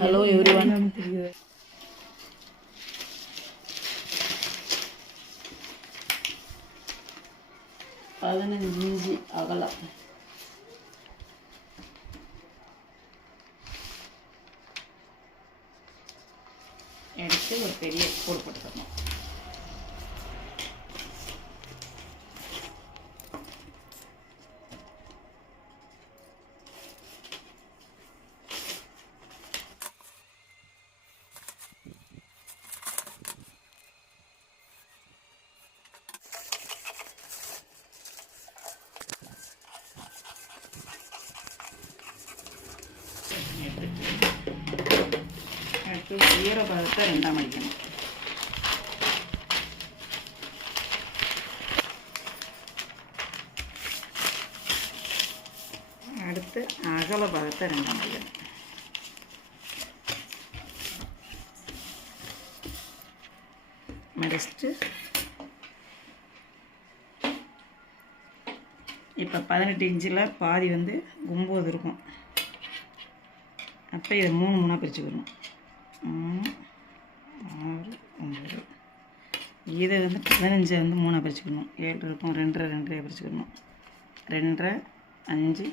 Hello everyone. 15 inch அகலம். எடுத்து ஒரு பெரிய கோடு போட்டுக்கணும். எடுத்து உயர பாகத்தை ரெண்டாம் அடிக்கணும். அடுத்து அகல பாகத்தை ரெண்டாம் அடிக்கணும். மடிச்சுட்டு இப்போ 18 இன்ச்சில் பாதி வந்து 9 இருக்கும். அப்போ இதை 3 மூணாக பிரிச்சுக்கணும். 3 6 9. இதை வந்து 15 வந்து 3ஆக பிரிச்சுக்கணும். 7 இருக்கும். 2 2 பிரிச்சுக்கணும். 2 5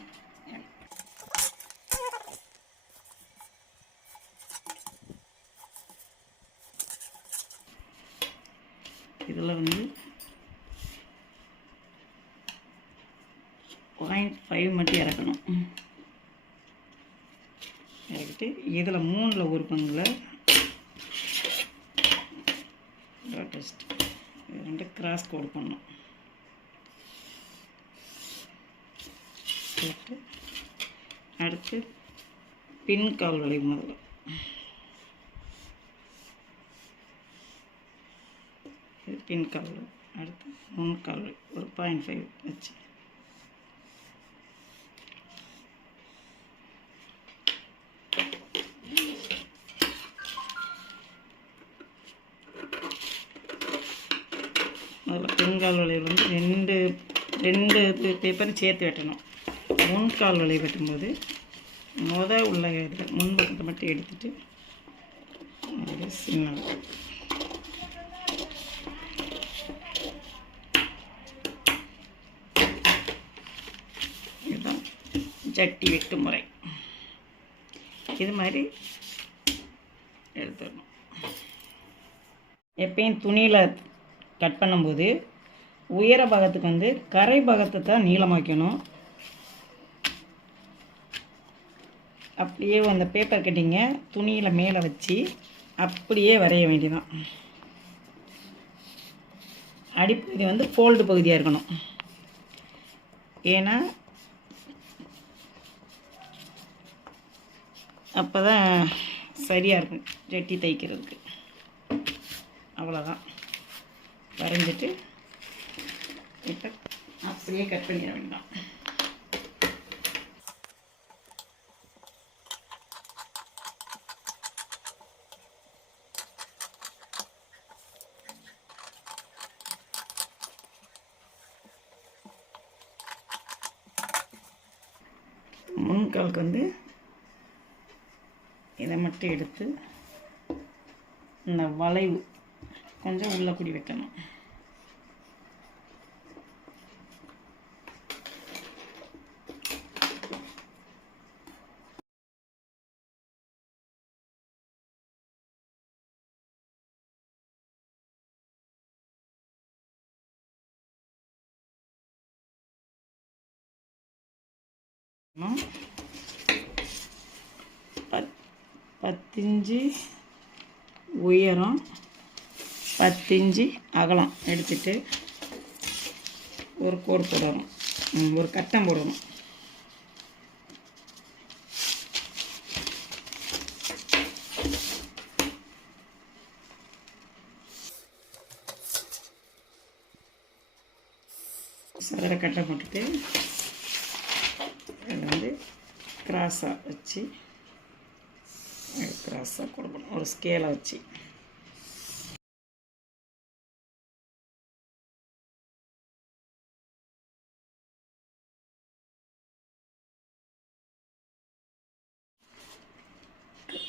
இதில் வந்து 0.5 மட்டும் இறக்கணும். இறக்கிட்டு இதில் 3ல் ஒரு பங்கில் டெஸ்ட் 2 கிராஸ் கோடு பண்ணணும். போட்டு அடுத்து பின் கால் வளைவு முதல்ல இது பின் கால் வளைவு. அடுத்து முன் கால் வளைவு ஒரு 0.5 வச்சு அதில் பின்கால் வளைவில் வந்து ரெண்டு பேப்பரும் சேர்த்து வெட்டணும். முன்கால் வளைவு வெட்டும்போது உள்ள முன்பக்கத்தை மட்டும் எடுத்துட்டு அது சின்ன இதுதான் ஜட்டி வெட்டு முறை. இது மாதிரி எடுத்துடணும். எப்பயும் துணியில் கட் பண்ணும்போது உயர பாகத்துக்கு வந்து கரை பாகத்தை தான் நீளமாக்கணும். அப்படியே அந்த பேப்பர் கட்டிங்க துணியில் மேலே வச்சு அப்படியே வரைய வேண்டியதான். அடிப்பகுதி வந்து ஃபோல்டு பகுதியாக இருக்கணும். ஏன்னா அப்போ தான் சரியாக இருக்கும் ஜட்டி தைக்கிறதுக்கு. அவ்வளோதான். வரைஞ்சிட்டு இப்போ அப்படியே கட் பண்ணிட வேண்டாம். முன்காலுக்கு வந்து இதை மட்டும் எடுத்து இந்த வளைவு கொஞ்சம் உள்ள கூடி வைக்கணும். பத்திஞ்சு உயரம் 10 இன்ச்சு அகலம் எடுத்துட்டு ஒரு கோடு போடணும். ஒரு கட்டம் போடணும். சதுர கட்டம் போட்டுட்டு அதில் வந்து கிராஸாக வச்சு கிராஸாக கொடுக்கணும். ஒரு ஸ்கேலை வச்சு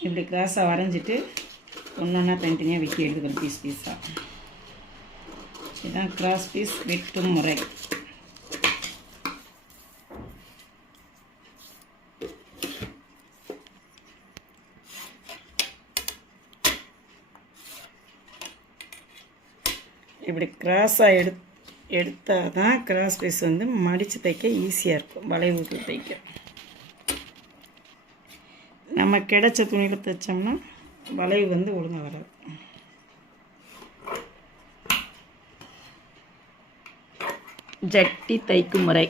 இப்படி கிராஸாக வரைஞ்சிட்டு ஒன்றா தனித்தனியாக வெட்டி எடுத்துக்கணும் பீஸ் பீஸாக. இதுதான் கிராஸ் பீஸ் வெட்டும் முறை. இப்படி கிராஸாக எடுத்தால் தான் கிராஸ் பீஸ் வந்து மடித்து தைக்க ஈஸியாக இருக்கும், வளைவுக்கு தைக்க. நம்ம கிடைச்ச துணியில் தைச்சோம்னா வளைவு வந்து ஒழுங்காக வராது. ஜட்டி தைக்கும் முறை.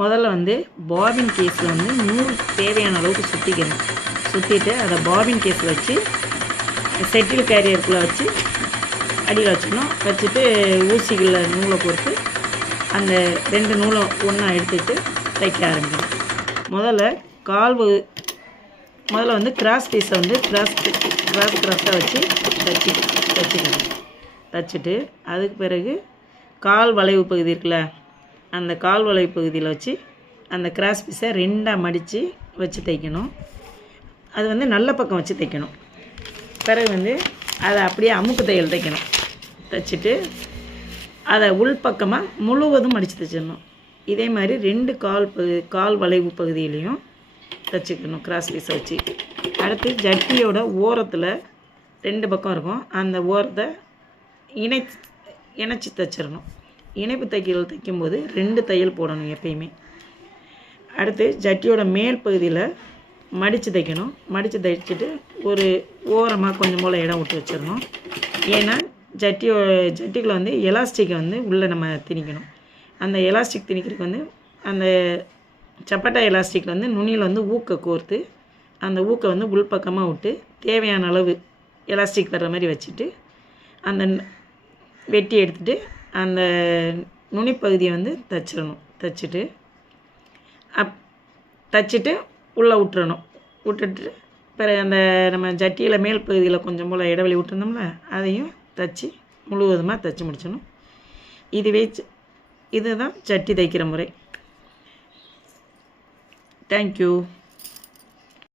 முதல்ல வந்து பாபின் கேஸில் வந்து நூல் தேவையான அளவுக்கு சுற்றிக்கணும். சுற்றிட்டு அதை பாபின் கேஸில் வச்சு செட்டில் கேரியருக்குள்ளே வச்சு அடியில் வச்சுக்கணும். வச்சுட்டு ஊசிகளில் நூலை போட்டு அந்த 2 நூலை ஒன்றா எடுத்துகிட்டு தைக்க ஆரம்பிக்கணும். முதல்ல வந்து கிராஸ் பீஸை வந்து கிராஸாக வச்சு தைச்சிக்கணும். தைச்சிட்டு அதுக்கு பிறகு கால் வளைவு பகுதி இருக்குல்ல, அந்த கால் வளைவு பகுதியில் வச்சு அந்த கிராஸ் பீஸை 2ஆக மடித்து வச்சு தைக்கணும். அது வந்து நல்ல பக்கம் வச்சு தைக்கணும். பிறகு வந்து அதை அப்படியே அமுக்கு தையல் தைக்கணும். தைச்சிட்டு அதை உள்பக்கமாக முழுவதும் மடித்து தைச்சிடணும். இதே மாதிரி 2 கால் வளைவு பகுதியிலையும் தைச்சிக்கணும் கிராஸ் பீஸை வச்சு. அடுத்து ஜட்டியோட ஓரத்தில் 2 பக்கம் இருக்கும், அந்த ஓரத்தை இணைச்சி தைச்சிடணும். இணைப்பு தைக்கல் தைக்கும்போது 2 தையல் போடணும் எப்பயுமே. அடுத்து ஜட்டியோட மேல் பகுதியில் மடித்து தைக்கணும். மடித்து தைச்சிட்டு ஒரு ஓரமாக கொஞ்சம் போல் இடம் விட்டு வச்சிடணும். ஏன்னா ஜட்டிக்குள்ளே வந்து எலாஸ்டிக்கை வந்து உள்ளே நம்ம திணிக்கணும். அந்த எலாஸ்டிக் திணிக்கிறதுக்கு வந்து அந்த சப்பட்டா எலாஸ்டிக்கில் வந்து நுனியில் வந்து ஊக்கை கோர்த்து அந்த ஊக்கை வந்து உள்பக்கமாக விட்டு தேவையான அளவு எலாஸ்டிக் வர்ற மாதிரி வச்சுட்டு அந்த வெட்டி எடுத்துகிட்டு அந்த நுனிப்பகுதியை வந்து தைச்சிடணும். தைச்சிட்டு உள்ளே விட்டுறணும். விட்டுட்டு பிறகு அந்த நம்ம ஜட்டியில் மேல் பகுதியில் கொஞ்சம் போல் இடைவெளி விட்டுருந்தோம்ல, அதையும் தைச்சி முழுவதுமாக தைச்சி முடிச்சிடணும். இதுதான் ஜட்டி தைக்கிற முறை. தேங்க்யூ.